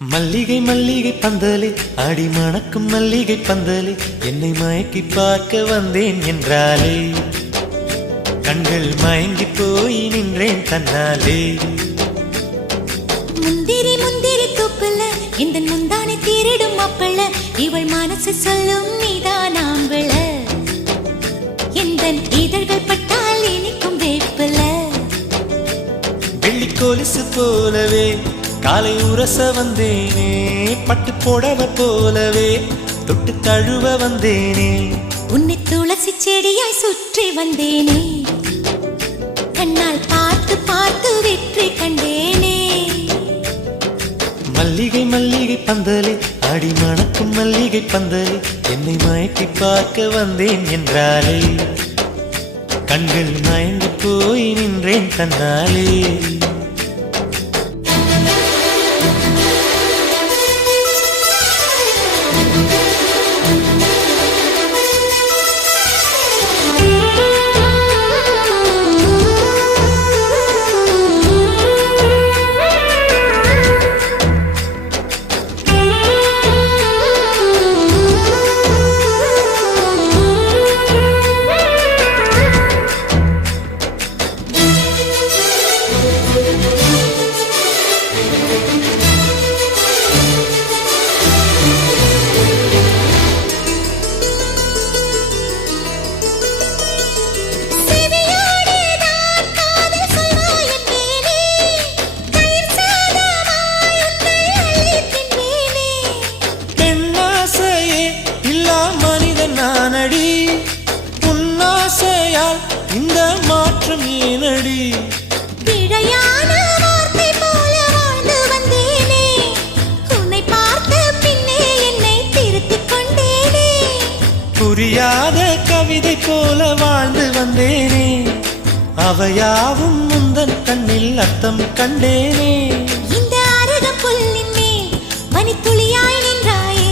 மல்லிகை மல்லிகை பந்தலே ஆடி மணக்கும் மல்லிகை பந்தலே என்னை மயக்கி பார்க்க வந்தேன் என்றாலே கண்கள் மயங்கி போய் நின்றேன் தன்னாலே. முந்திரி முந்திரி தூப்புல இந்த முந்தானை தீரிடும் அப்பள இவள் மனசு சொல்லும் நீதான் ஆம்பள எந்த இதழ்கள் பட்டால் இனிக்கும் வேப்பல வெள்ளி கொலுசு போலவே காலை உரச வந்தேனே பட்டு போடவ போலவே தொட்டு தழுவ வந்தேனே உன்னை துளசி செடியாய் சுற்றி வந்தேனே கண்ணால் பார்த்து பார்த்து வெற்றி கண்டேனே. மல்லிகை மல்லிகை பந்தலே ஆடி மணக்கும் மல்லிகை பந்தலே என்னை மயக்கி பார்க்க வந்தேன் என்றாலே கண்கள் மயங்கி போய் நின்றேன் தன்னாலே. உன்னாசையால் இந்த மாற்றம் ஏனடி பிழையான வார்த்தை போல வாழ்ந்து வந்தேனே உன்னை பார்த்த பின்னே என்னை திருத்திக் கொண்டேனே புரியாத கவிதை போல வாழ்ந்து வந்தேனே அவையாவும் முந்தன் கண்ணில் அர்த்தம் கண்டேனே. இந்த அரக புல்லின் மேல் பனித்துளியாய் நின்றாயே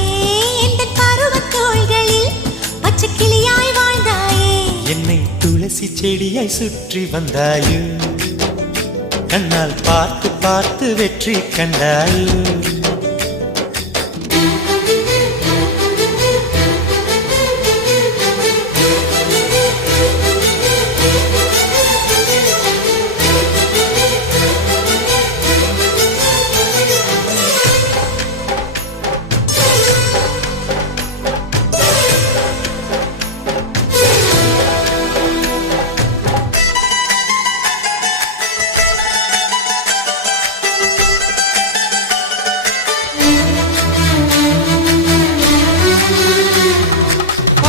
எந்த பருவத் தோள்களில் பச்சை கிளியாய் வாழ்ந்தாயே என்னை துளசி செடியாய் சுற்றி வந்தாயோ கண்ணால் பார்த்து பார்த்து வெற்றி கண்டாயோ.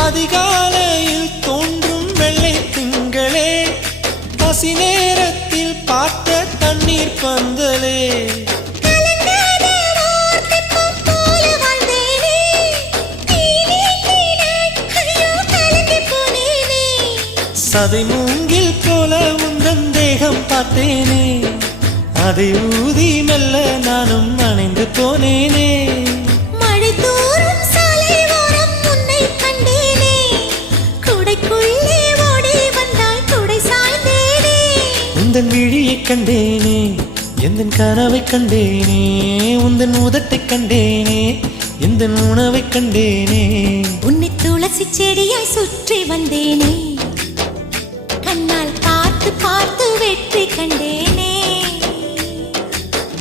அதிகாலையில் தோன்றும் வெள்ளை திங்களே பசி நேரத்தில் பார்த்த தண்ணீர் பந்தலே சதை மூங்கில் போல உந்தன் தேகம் பார்த்தேனே அதை ஊதி மெல்ல நானும் அணைந்து போனேனே. மழை தூரும் சாலை ஓரம் உன்னை கண்டேனே குடைக்குள்ளே ஓடி வந்தாய் குடை சாய்ந்தேனே உந்தன் விழியை கண்டேனே எந்தன் கனவை கண்டேனே உந்தன் உதட்டை கண்டேனே எந்தன் உணவை கண்டேனே. உன்னை துளசி செடியாய் சுற்றி வந்தேனே கண்ணால் பார்த்து பார்த்து வெற்றி கண்டேனே.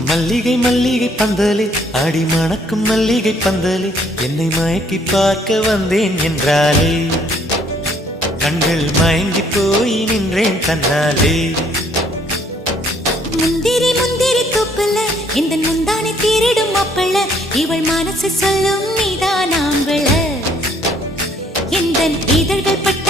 மல்லிகை மல்லிகை பந்தலே ஆடி மணக்கும் மல்லிகை பந்தலே என்னை மயக்கி பார்க்க வந்தேன் என்றாலே கண்கள் மயங்கி போய் நின்றேன் தன்னாலே. முந்திரி முந்திரி தூப்புல இந்த முந்தானை தீரிடும் அப்பள இவள் மனசு சொல்லும் நீதான் ஆம்பள எந்த இதழ்கள் பட்ட